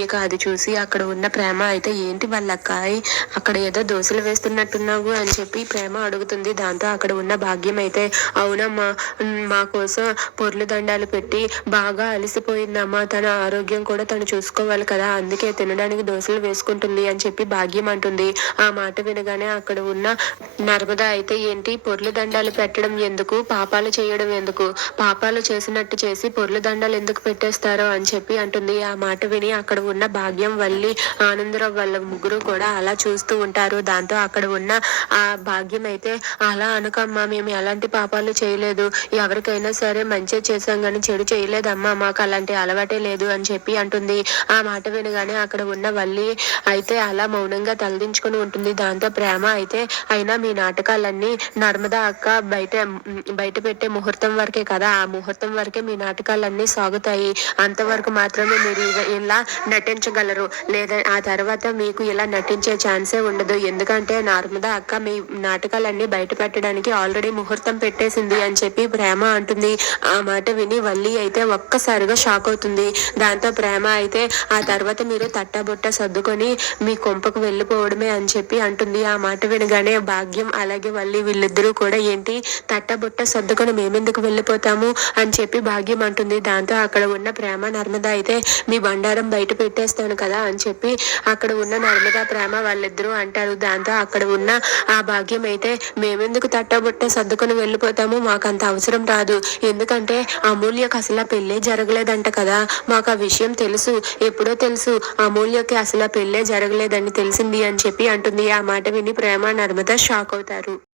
ఇక అది చూసి అక్కడ ఉన్న ప్రేమ అయితే ఏంటి వాళ్ళ అక్కాయి అక్కడ ఏదో దోశలు వేస్తున్నట్టున్నావు అని చెప్పి ప్రేమ అడుగుతుంది. దాంతో అక్కడ ఉన్న భాగ్యం అయితే అవునమ్మా, మా కోసం పొర్లు దండాలు పెట్టి బాగా అలసిపోయిందమ్మా, తన ఆరోగ్యం కూడా తను చూసుకోవాలి కదా, అందుకే తినడానికి దోశలు వేసుకుంటుంది అని చెప్పి భాగ్యం అంటుంది. ఆ మాట వినగానే అక్కడ ఉన్న నర్మద అయితే ఏంటి పొర్లు దండాలు పెట్టడం ఎందుకు, పాపాలు చేయడం ఎందుకు, పాపాలు చేసినట్టు చేసి పొర్లు దండాలు ఎందుకు పెట్టేస్తారో అని చెప్పి అంటుంది. ఆ మాట విని అక్కడ ఉన్న భాగ్యం, వల్లి, ఆనందరావు వాళ్ళ ముగ్గురు కూడా అలా చూస్తూ ఉంటారు. దాంతో అక్కడ ఉన్న ఆ భాగ్యం అయితే అలా అనకమ్మా, మేము ఎలాంటి పాపాలు చేయలేదు, ఎవరికైనా సరే మంచి చేసాం కానీ చెడు చేయలేదమ్మా, మాకు అలాంటి అలవాటే లేదు అని చెప్పి అంటుంది. ఆ మాట వినగానే అక్కడ ఉన్న వల్లి అయితే అలా మౌనంగా తలదించుకుని ఉంటుంది. దాంతో ప్రేమ అయితే అయినా మీ నాటకాలన్నీ నర్మదా అక్క బయట పెట్టే ముహూర్తం వరకే కదా, ఆ ముహూర్తం వరకే మీ నాటకాలన్నీ సాగుతాయి, అంతవరకు మాత్రమే మీరు ఇలా నటించగలరు, లేదా ఆ తర్వాత మీకు ఇలా నటించే ఛాన్సే ఉండదు, ఎందుకంటే నర్మదా అక్క మీ నాటకాలన్నీ బయట పెట్టడానికి ఆల్రెడీ ముహూర్తం పెట్టేసింది అని చెప్పి ప్రేమ అంటుంది. ఆ మాట విని వల్లి అయితే ఒక్కసారిగా షాక్ అవుతుంది. దాంతో ప్రేమ అయితే ఆ తర్వాత మీరు తట్టబుట్ట సర్దుకొని మీ కొంపకు వెళ్ళిపోవడమే అని చెప్పి అంటుంది. ఆ మాట వినగానే భాగ్యం అలాగే వల్లి వీళ్ళిద్దరూ కూడా ఏంటి తట్టబుట్ట సర్దుకొని మేమెందుకు వెళ్ళిపోతాము అని చెప్పి భాగ్యం అంటుంది. దాంతో అక్కడ ఉన్న ప్రేమ నర్మద అయితే మీ బండారం బయట పెట్టేస్తాను కదా అని చెప్పి అక్కడ ఉన్న నర్మదా ప్రేమ వాళ్ళిద్దరూ అంటారు. దాంతో అక్కడ ఉన్న ఆ భాగ్యం అయితే మేమెందుకు తట్టబుట్ట సర్దుకొని వెళ్ళిపోతాము, మాకు అంత అవసరం రాదు, ఎందుకంటే అమూల్యకు అసలు పెళ్ళే జరగలేదంట కదా, మాకు ఆ విషయం తెలుసు, ఎప్పుడో తెలుసు, అమూల్యకి అసలు పెళ్ళే జరగలేదని తెలిసింది అని చెప్పి అంటుంది. ఆ మాట విని ప్రేమ నర్మద షాక్ అవుతారు.